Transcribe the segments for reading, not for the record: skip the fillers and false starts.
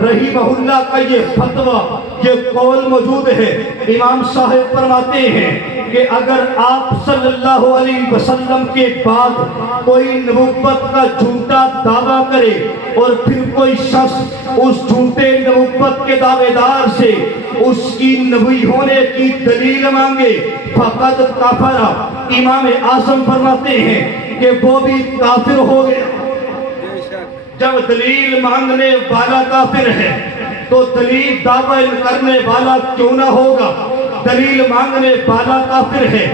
रहीमहुल्लाह का ये फतवा, ये कौल मौजूद है। इमाम साहब फरमाते हैं कि अगर आप सल्लल्लाहु अलैहि वसल्लम के बाद कोई नबुव्वत का झूठा दावा करे और फिर कोई शख्स उस झूठे नबुव्वत के दावेदार से उसकी नबी होने की दलील मांगे, फकद काफरा, इमाम आज़म फरमाते हैं कि वो भी काफिर हो गया। जब दलील मांगने वाला काफिर है तो दलील दावा करने वाला क्यों ना होगा? दलील मांगने वाला काफिर है,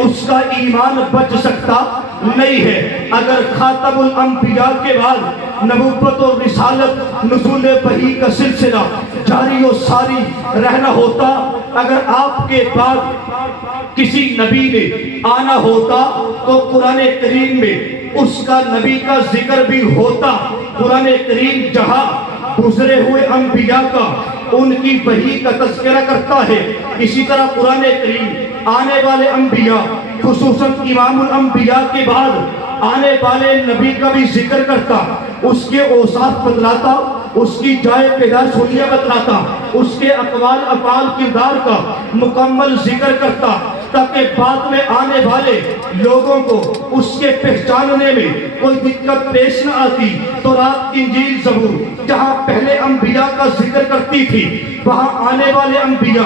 उसका ईमान बच सकता नहीं है। अगर खातमुल अंबिया के बाद नबुव्वत और रिसालत नुज़ूल वही का सिलसिला जारी और सारी रहना होता, अगर आपके बाद किसी नबी ने आना होता तो कुरान करीम में उसका नबी का जिक्र भी होता। कुरान करीम जहां गुजरे हुए अंबिया का, उनकी वही का तज़किरा करता है, इसी तरह कुरान करीम आने वाले अंबिया, खुसूसन इमामुल अंबिया के बाद आने वाले नबी का भी जिक्र करता, उसके औसाफ बतलाता, उसकी जाए पैदाशुनिया बतलाता, उसके अक़वाल अफ़आल किरदार का मुकम्मल जिक्र करता, ताकि बाद में आने वाले लोगों को उसके पहचानने में कोई दिक्कत पेश न आती। तो रात इंजील ज़बूर जहाँ पहले अंबिया का जिक्र करती थी, वहाँ आने वाले अंबिया,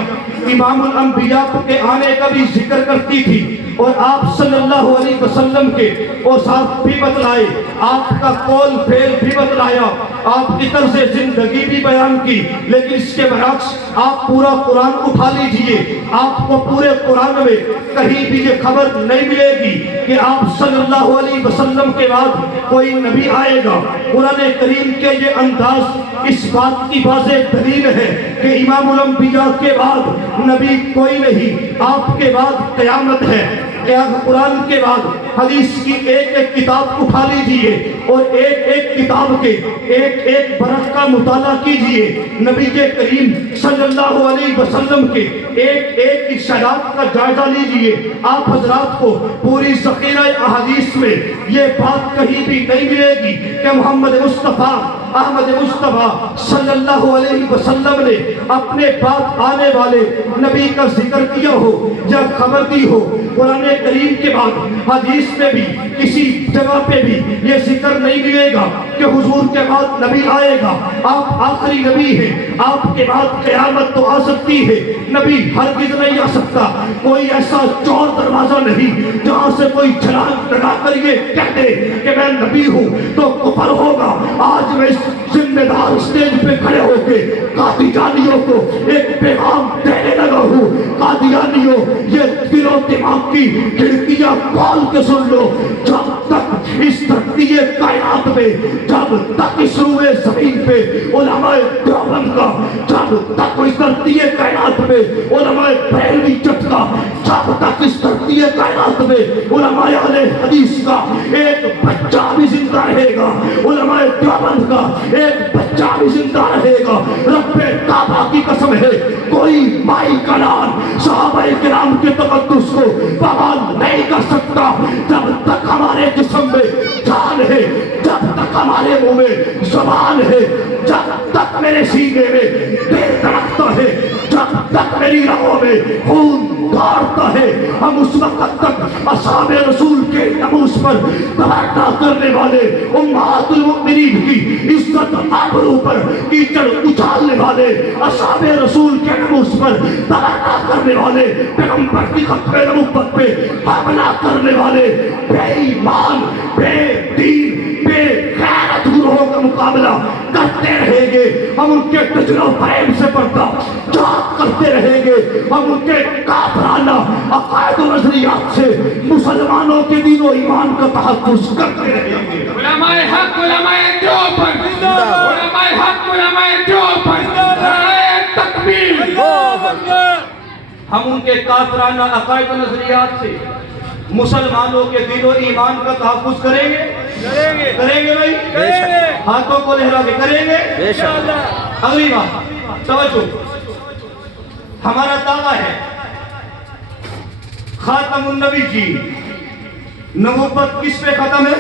इमामुल अंबिया के आने का भी जिक्र करती थी। और आप सल्लल्लाहु अलैहि वसल्लम के औसाफ भी बतलाए, आपका कौल फेल भी बतलाया, आपकी तरफ से जिंदगी भी बयान की। लेकिन इसके बरक्स आप पूरा कुरान उठा लीजिए, आपको पूरे कुरान में कहीं भी ये खबर नहीं मिलेगी कि आप सल्लल्लाहु अलैहि वसल्लम के बाद कोई नबी आएगा। कुरान करीम के ये अंदाज इस बात की वाज़ेह दलील है कि इमामुल अंबिया के बाद नबी कोई नहीं, आपके बाद क़यामत है। क्या कुरान के बाद हदीस की एक एक किताब उठा लीजिए और एक एक किताब के एक एक बरस का मुताला कीजिए। नबी के करीम सल्लल्लाहु अलैहि वसल्लम के एक एक इरशादात का जायजा लीजिए। आप हजरात को पूरी ज़ख़ीरा अहादीस में ये बात कहीं भी नहीं मिलेगी कि मोहम्मद मुस्तफ़ा अहमद मुस्तफ़ा सल्लल्लाहु अलैहि वसल्लम ने अपने बाद आने वाले नबी का जिक्र किया हो या खबर दी हो। कुरान करीम के बाद हदीस में भी किसी जगह पे भी ये जिक्र नहीं मिलेगा कि हुजूर के बाद नबी आएगा, आप आखिरी नबी हैं, आपके बाद क़यामत तो आ सकती है, नबी हरगिज़ नहीं आ सकता। कोई ऐसा चौर दरवाजा नहीं जहाँ से कोई छलांग लगा कर ये कह दे कि मैं नबी हूँ तो कुफर होगा। आज मैं जिम्मेदार स्टेज पे खड़े होके कादियानियों को एक पैगाम देने लगा हूँ। कादियानियों, ये दिलो दिमाग की खिड़कियां खोल के सुन लो। जब तक इस धरती कायनात में, जब तक इस रूए जमीन पे उलमाए देवबंद का, जब तक इस धरती कायनात में उलमाए बरेलवी जट का, जब तक इस धरती कायनात में उलमाए अहले हदीस का एक बच्चा भी जिंदा रहेगा, उलमाए देवबंद का एक बच्चा भी जिंदा रहेगा। रब्बे काबा की कसम है, कोई माई का लाल सहाबाए किराम के तक़द्दुस को बहाल नहीं कर सकता। जब तक हमारे जिस्म में जान है, जब तक हमारे मुंह में ज़बान है, जब तक मेरे सीने में दिल धड़कता है, जब तक मेरी राहों में खून दौड़ता है, हम उस वक्त तक असहाबे रसूल के नमूस पर तवक्कुल करने वाले, उम्महातुल मुमिनीन की इज्जत आबरू पर कीचड़ उछालने वाले, असहाबे रसूल के नमूस पर तवक्कुल करने वाले, पैगंबर की खत्मे नबुव्वत पे हमला करने वाले बेईमान, बेदीन, बेगैरत गुरोहों का मुकाबला करते रहेंगे। हम उनके तजलो फरेब से पर्दा जाग करते रहेंगे। हम उनके काफराना अकायद और नजरियात से मुसलमानों के दीन और ईमान का तहफ़्फ़ुज़ करते रहेंगे। उलमाए हक, उलमाए देवबंद, उलमाए हक, उलमाए देवबंद, नारे तकबीर। हम उनके काफराना अकायद और नजरियात से मुसलमानों के दिल और ईमान का तहफ़्फ़ुज़ करेंगे। करेंगे भाई, हाथों को लहरा के करेंगे। अगली बात समझो, हमारा दावा है खातमुन नबी की नबुव्वत किस पे खत्म है?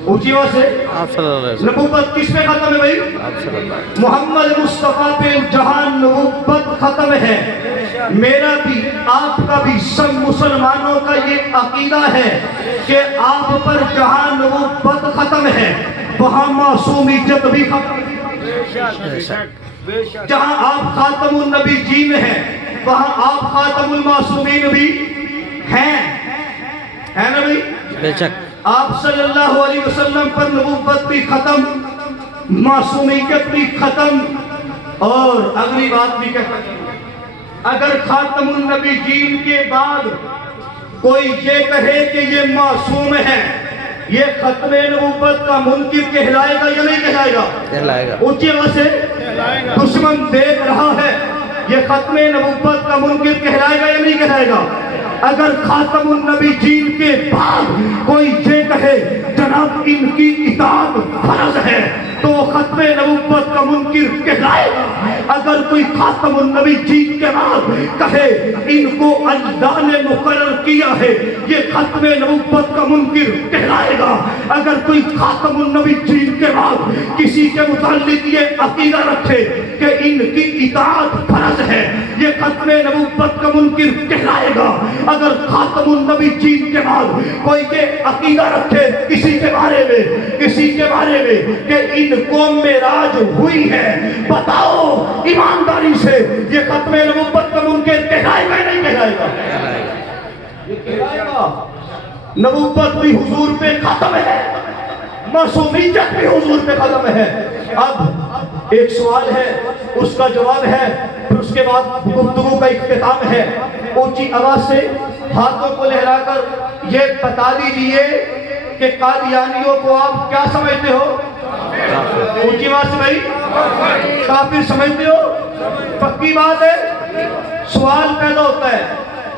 ऊंची आवाज से आप सल्लल्लाहु अलैहि वसल्लम, नबूवत किस पे खत्म है भाई? आप सल्लल्लाहु अलैहि वसल्लम। मोहम्मद मुस्तफा पे जहां नबूवत खत्म है, मेरा भी आपका भी सब मुसलमानों का ये अकीदा है कि आप पर जहां नबूवत खत्म है वहां मासूमियत भी खत्म है। जहां आप खातमुन नबी जीन हैं वहां आप खातमुल मासूमीन भी हैं, है ना भाई? बेशक आप सल्लल्लाहु अलैहि वसल्लम पर नबूवत भी खत्म, मासूमियत भी खत्म। और अगली बात भी कहता हूं, अगर खातमुन नबी जीन के बाद कोई ये कहे कि ये मासूम है, ये खत्म नबूवत का मुनकिर कहलाएगा या नहीं कहलाएगा? कहलाएगा। ऊंची आवाज से दुश्मन देख रहा है, ये खत्म नबूवत का मुनकिर कहलाएगा या नहीं कहलाएगा? अगर खातमुन नबी जीन के बाद कोई ये कहे जनाब इनकी इताअत फर्ज है, तो खत्म नबूवत का मुनकिर कहलाएगा। अगर कोई खातमुन नबी जीन के बाद कहे इनको अल्लाह ने मुकर्रर किया है, ये खत्म नबूवत का मुनकिर कहलाएगा। अगर कोई खातमुन नबी जीन के बाद किसी के मुताल्लिक ये अकीदा रखे कि इनकी इताअत फर्ज है, ये खत्म नबूवत का मुनकिर कहलाएगा। अगर खातमुन नबी जीन के बाद कोई ये अकीदा रखे किसी के बारे में कि इनको मेराज हुई है, बताओ ईमानदारी से ये खत्म नबूवत का मुनकिर कहलाएगा या नहीं कहलाएगा? ये कहलाएगा। नबूवत भी हुजूर पे खत्म है, मासूमियत भी हुजूर पे खत्म है। अब एक सवाल है, उसका जवाब है, फिर उसके बाद गुफ्तगू का इख्तिताम है। ऊंची आवाज से हाथों को लहराकर ये बता दीजिए कि कादियानियों को आप क्या समझते हो? ऊंची आवाज से भाई, काफिर समझते हो? पक्की बात है। सवाल पैदा होता है,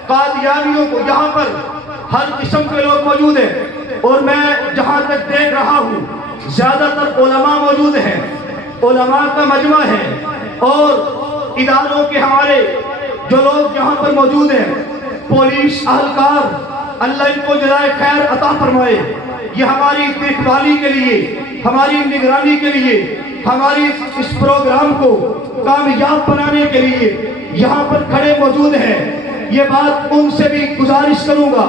कादियानियों को यहाँ पर हर किस्म के लोग मौजूद हैं, और मैं जहाँ तक देख रहा हूँ ज्यादातर उलमा मौजूद हैं, उलमा का मजमा है, और इदारों के हमारे जो लोग यहाँ पर मौजूद हैं, पुलिस अहलकार, अल्लाह इनको जज़ाए खैर अता फरमाए। ये हमारी देखभाली के लिए, हमारी निगरानी के लिए, हमारी इस प्रोग्राम को कामयाब बनाने के लिए यहाँ पर खड़े मौजूद हैं। ये बात उनसे भी गुजारिश करूंगा,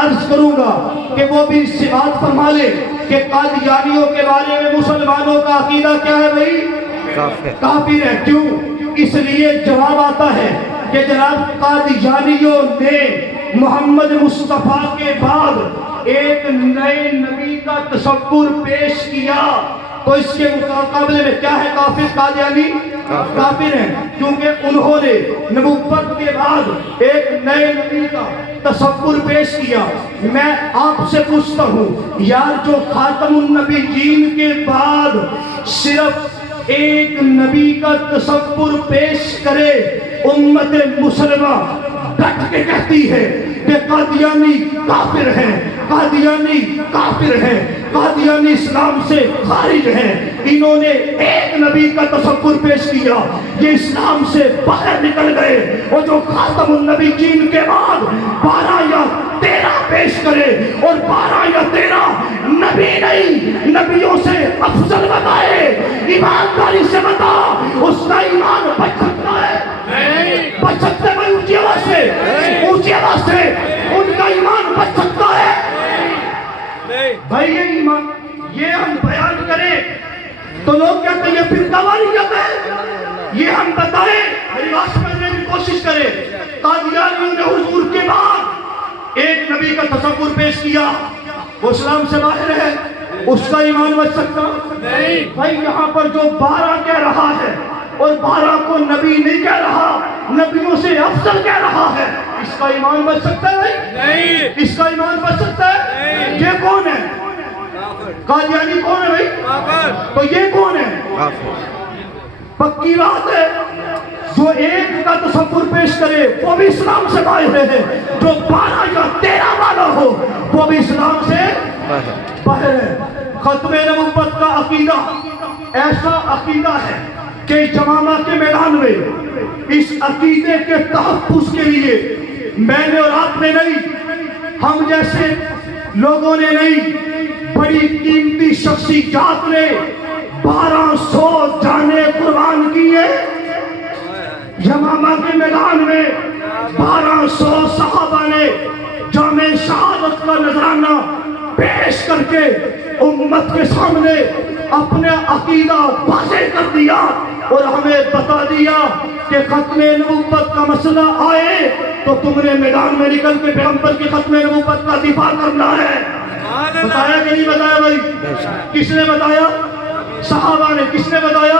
अर्ज करूंगा कि वो भी इससे बात फरमा ले कि कादियानियों के बारे में मुसलमानों का अकीदा क्या है भाई? काफिर है। क्यों? इसलिए जवाब आता है कि जनाब कादियानियों ने मोहम्मद मुस्तफा के बाद एक नए नबी का तसव्वुर पेश किया, तो इसके मुकाबले में क्या है काफिर? कादियानी काफिर है, क्योंकि उन्होंने नबूवत के बाद एक नए नबी का तसव्वुर पेश किया। मैं आपसे पूछता हूँ यार, जो खातमुन नबी जीन के बाद सिर्फ एक नबी का तसव्वुर पेश करे, उम्मत मुसलमा डट के कहती है कि कादियानी काफिर है, कादियानी काफिर है, कादियानी इस्लाम से खारिज है। इन्होंने एक नबी का तसव्वुर पेश किया, ये इस्लाम से बाहर निकल गए। और जो खातमुन नबी जीन के बाद 12 या 13 पेश करे, और 12 या 13 नबी नहीं नबियों से अफजल बताए, ईमानदारी से बता, उसका ईमान बच सकता है? बच सकते हैं? ऊंची आवाज से, ऊंची आवाज से उनका ईमान बच सकता है भाई? ये ईमान ये हम बयान करें तो लोग कहते हैं ये फिर कवारियत है। ये हम बताएं, मेरी बात समझने की कोशिश करें। कादियानियों ने हुजूर के बाद एक नबी का तसव्वुर पेश किया, वो इस्लाम से बाहर है, उसका ईमान बच सकता नहीं भाई। यहाँ पर जो 12 कह रहा है और 12 को नबी नहीं कह रहा, नबियों से अफजल कह रहा है, इसका ईमान बच सकता है भाई? नहीं। इसका ईमान बच सकता है? ये कौन है? कादियानी कौन है भाई? तो ये कौन है? पक्की बात है, जो एक का तसव्वुर पेश करे वो भी इस्लाम से बाहर है, जो 12 या 13 वाला हो वो भी इस्लाम से बाहर है। खत्म नबूवत का अकीदा ऐसा अकीदा है कि जमाना के मैदान में इस अकीदे के तहफ्फुज़ के लिए मैंने और आपने नहीं, हम जैसे लोगों ने नहीं, बड़ी कीमती शख्सियत ने 1200 जाने कुर्बान किए। यमामा के मैदान में 1200 सहाबा ने जामे शहादत का नजराना पेश करके उम्मत के सामने अपने अकीदा वाज़ेह कर दिया और हमें बता दिया कि खत्मे नबूवत का मसला आए तो तुमने मैदान में निकल के पैगंबर की खत्मे नबूवत का दिफा करना है। बताया कि नहीं बताया भाई? किसने बताया? सहाबा ने। किसने बताया?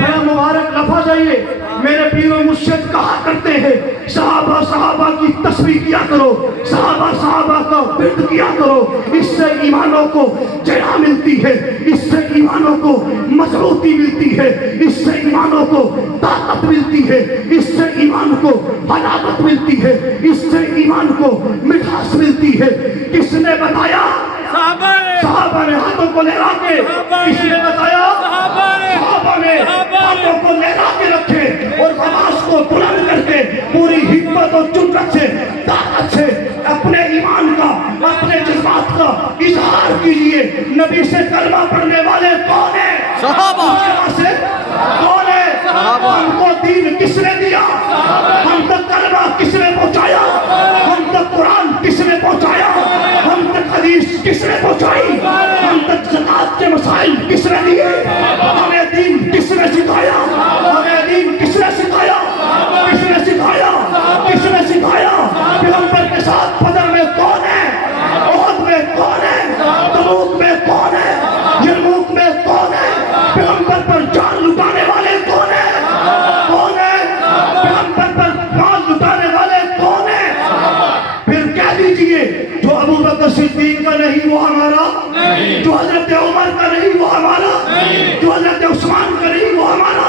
बड़ा मुबारक लफ्ज़ है ये। मेरे पीरों मुर्शिद कहा करते हैं सहाबा सहाबा की तस्बीह किया करो, सहाबा सहाबा का विर्द किया करो, इससे ईमानों को जया मिलती है, इससे ईमानों को मजबूती मिलती है, इससे ईमानों को ताकत मिलती है, इससे ईमान को हलावत मिलती है, इससे ईमान को मिठास मिलती है। किसने बताया? सहाबा ने हाथों को लहरा के। किसने बताया? सहाबा ने हाथों को लहरा के रखे और आवाज को बुलंद करके पूरी हिम्मत और जुर्रत से ताकत से अपने ईमान का अपने जज्बात का इजहार कीजिए। नबी से कलमा पढ़ने वाले कौन है? सहाबा। से कौन है? हमको दीन किसने दिया? हम तक कलमा किसने पहुंचाया? हम तक कुरान किसने पहुंचाया? हम तक हदीस किसने पहुंचाई? हम तक ज़कात के मसाइल किसने दिए? हमें दीन किसने सिखाया? हमें दीन किसने सिखाया? किसने सिखाया? किसने सिखाया? पैगंबर के साथ बदर में कौन है? ओहद में कौन है? तबूक में कौन है? यरमूक में कौन है? पैगंबर पर जान लुटाने वाले कौन है? कौन है? पैगंबर पर जान लुटाने वाले कौन है? फिर कह दीजिए जो अबू बकर सिद्दीक का नहीं वो हमारा, जो हजरत उमर का नहीं वो हमारा, जो हजरत उस्मान का नहीं वो हमारा,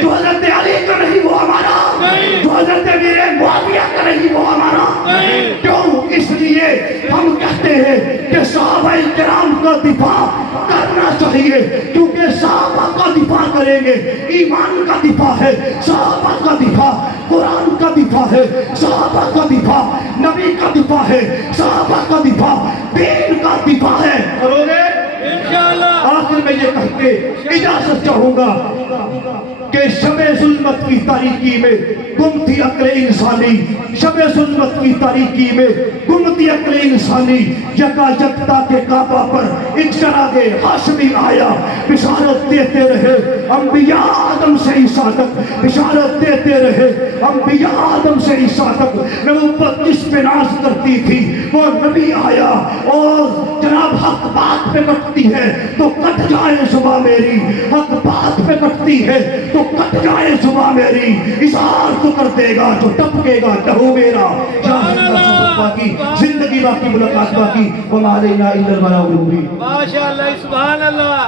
जो हजरत अली का नहीं वो हमारा, जो हजरत अमीर मुआविया का नहीं वो हमारा। क्यों? इसलिए हम कहते हैं कि सहाबाए किराम का दिफा करना चाहिए, क्योंकि सहाबा का दिफा करेंगे ईमान का दिफा है, सहाबा का दिफा कुरान का दिफा है, सहाबा का दिफा नबी का दिफा है, सहाबा का दिफा दीन का दिफा है। करोगे इंशाअल्लाह। आखिर में ये कह के इजाजत चाहूंगा कि शबे जुल्मत की तारीकी में गुम थी अक्ल इंसानी, शबे जुल्मत की तारीकी में गुम थी अक्ल इंसानी। यकायकता के काबा पर एक चरागे हाशमी आया, बिशारत देते रहे अंबिया आदम से ईसा तक, बिशारत देते रहे अंबिया आदम से ईसा तक। नबूवत जिस पे नाज करती थी वो नबी आया और जनाब हक बात पे कटती है तो कट जाए जुबान मेरी, हक बात पे कटती है तो कट जाए जुबान मेरी। इज़हार तो कर देगा जो टपकेगा लहू मेरा। बाकी जिंदगी बाकी मुलाकात बाकी। वमा अलैना इल्लल बलागुल मुबीन। माशाअल्लाह, सुभान अल्लाह।